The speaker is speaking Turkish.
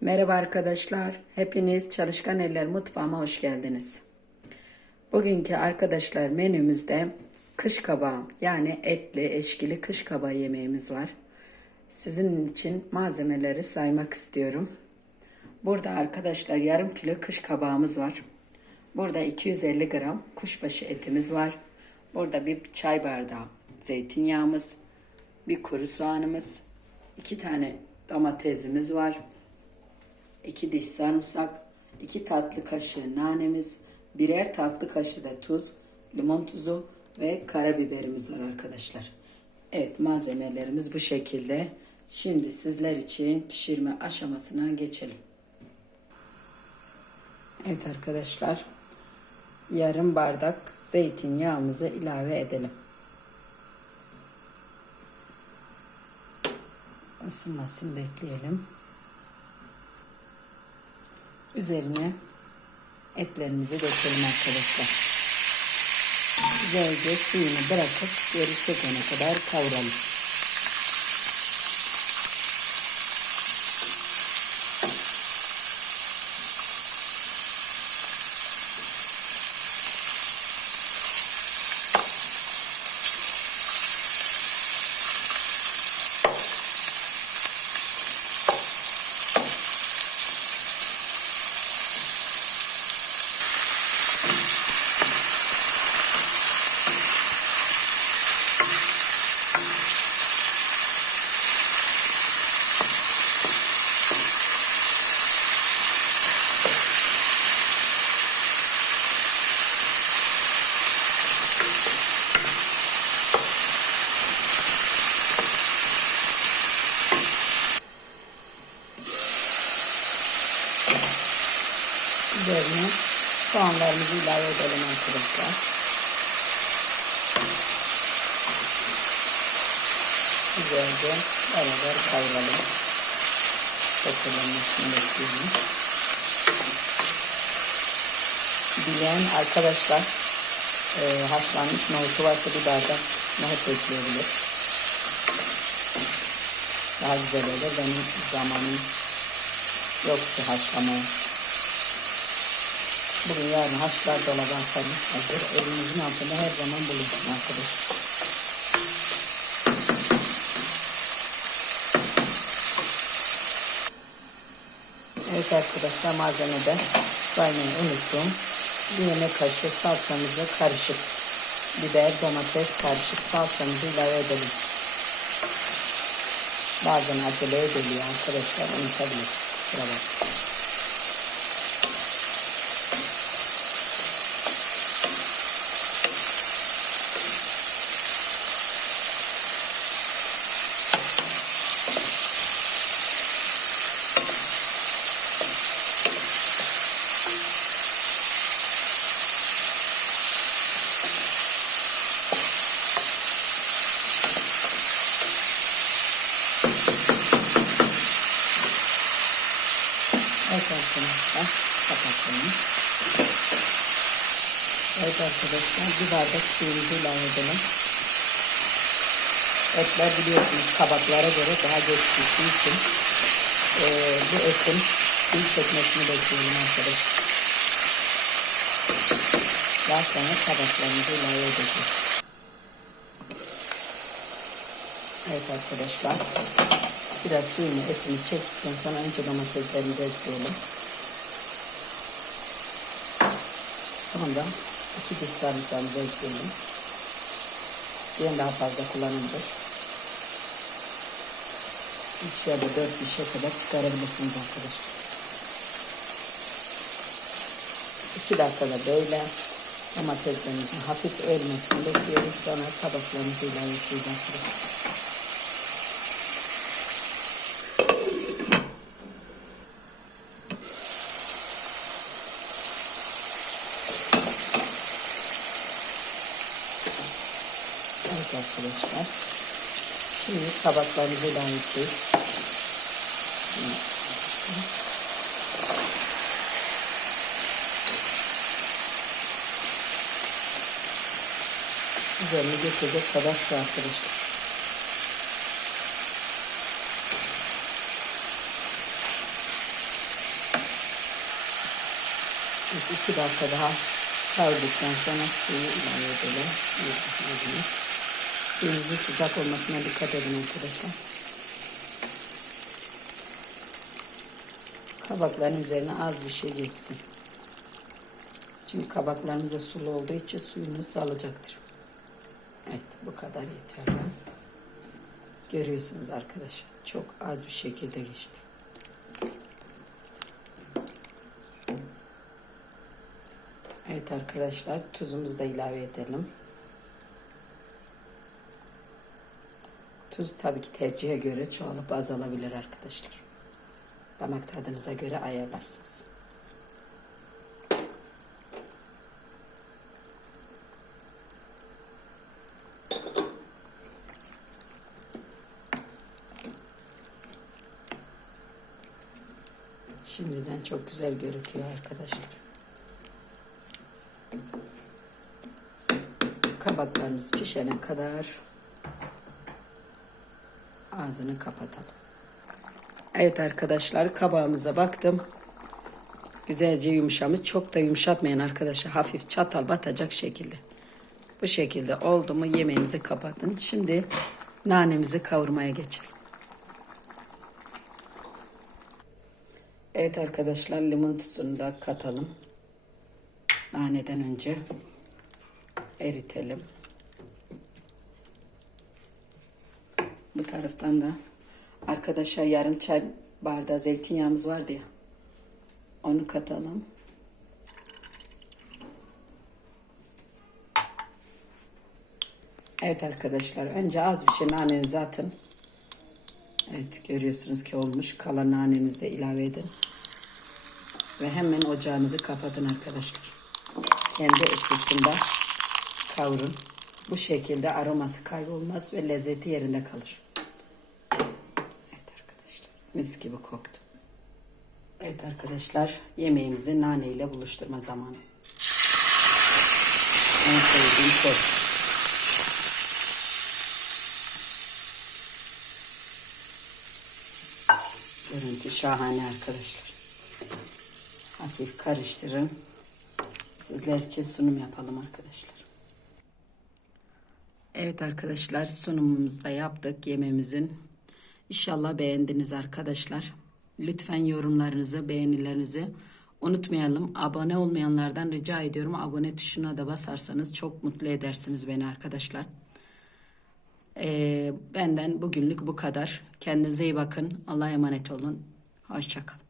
Merhaba arkadaşlar. Hepiniz Çalışkan Eller Mutfağıma hoş geldiniz. Bugünkü arkadaşlar menümüzde kış kabağı yani etli eşkili kış kabağı yemeğimiz var. Sizin için malzemeleri saymak istiyorum. Burada arkadaşlar yarım kilo kış kabağımız var. Burada 250 gram kuşbaşı etimiz var. Burada bir çay bardağı zeytinyağımız, bir kuru soğanımız, iki tane domatesimiz var. 2 diş sarımsak, 2 tatlı kaşığı nanemiz, birer tatlı kaşığı da tuz, limon tuzu ve karabiberimiz var arkadaşlar. Evet malzemelerimiz bu şekilde. Şimdi sizler için pişirme aşamasına geçelim. Evet arkadaşlar yarım bardak zeytinyağımızı ilave edelim. Isınmasın bekleyelim. Üzerine etlerimizi dökelim arkadaşlar. Güzelce suyunu bırakıp geri çekene kadar kavuralım. Üzerine soğanlarımızı ilave edelim arkadaşlar. Güzelce beraber kavuralım. Sotelenmesini bekleyelim. Bilen arkadaşlar e, haşlanmış nohutu varsa bir bardak nohut ekleyebilir. Daha güzel olur. Benim zamanım yoktu haşlamaya. Bugün yarın haşlar dolaba atarım. Hazır. Elimizin altında her zaman bulunsun arkadaşlar. Evet arkadaşlar malzemede saymayı unuttum. Bir yemek kaşığı salçamızı karışık. Biber, domates karışık salçamızı ilave edelim. Bazen acele ediliyor arkadaşlar. Unutabiliriz. Kusura bakmayın. Evet arkadaşlar kapatalım. Evet arkadaşlar bir bardak suyumuzu ilave edelim. Etler biliyorsunuz kabaklara göre daha geç piştiği için e, bu etin suyu çekmesini bekliyorum arkadaşlar. Daha sonra kabaklarımızı ilave edeceğiz. Evet arkadaşlar. Biraz suyunu etimiz çektikten sonra önce domateslerimizi ekleyelim. Sonra iki diş sarımsağımızı ekleyelim. Diyen daha fazla kullanılır. Üç ya da dört dişe kadar çıkarabilirsiniz arkadaşlar. İki dakikada böyle domateslerimizin hafif ölmesini bekliyoruz. Sonra tabaklarımızı ilave edeceğiz arkadaşlar. Evet arkadaşlar. Şimdi tabaklarımızı ilave edeceğiz. Üzerine geçecek kadar su arkadaşlar. İki dakika daha kavurduktan sonra suyu ilave edelim. Suyu edelim. Suyun sıcak olmasına dikkat edin arkadaşlar. Kabakların üzerine az bir şey geçsin. Çünkü kabaklarımız da sulu olduğu için suyunu salacaktır. Evet bu kadar yeterli. Görüyorsunuz arkadaşlar çok az bir şekilde geçti. Evet arkadaşlar tuzumuzu da ilave edelim. Tuz tabii ki tercihe göre çoğalıp azalabilir arkadaşlar. Damak tadınıza göre ayarlarsınız. Şimdiden çok güzel gözüküyor arkadaşlar. Kabaklarımız pişene kadar ağzını kapatalım. Evet arkadaşlar kabağımıza baktım. Güzelce yumuşamış. Çok da yumuşatmayın arkadaşlar. Hafif çatal batacak şekilde. Bu şekilde oldu mu yemeğinizi kapatın. Şimdi nanemizi kavurmaya geçelim. Evet arkadaşlar limon tuzunu da katalım. Naneden önce eritelim. Bu taraftan da arkadaşlar yarım çay bardağı zeytinyağımız vardı ya. Onu katalım. Evet arkadaşlar önce az bir şey nanenizi atın. Evet görüyorsunuz ki olmuş. Kalan nanenizi de ilave edin. Ve hemen ocağınızı kapatın arkadaşlar. Kendi ısısında kavurun. Bu şekilde aroması kaybolmaz ve lezzeti yerinde kalır. Mis gibi koktu. Evet arkadaşlar yemeğimizi nane ile buluşturma zamanı. En sevdiğim şey. Görüntü şahane arkadaşlar. Hafif karıştırın. Sizler için sunum yapalım arkadaşlar. Evet arkadaşlar sunumumuzu da yaptık yemeğimizin. İnşallah beğendiniz arkadaşlar. Lütfen yorumlarınızı, beğenilerinizi unutmayalım. Abone olmayanlardan rica ediyorum. Abone tuşuna da basarsanız çok mutlu edersiniz beni arkadaşlar. Ee, benden bugünlük bu kadar. Kendinize iyi bakın. Allah'a emanet olun. Hoşçakalın.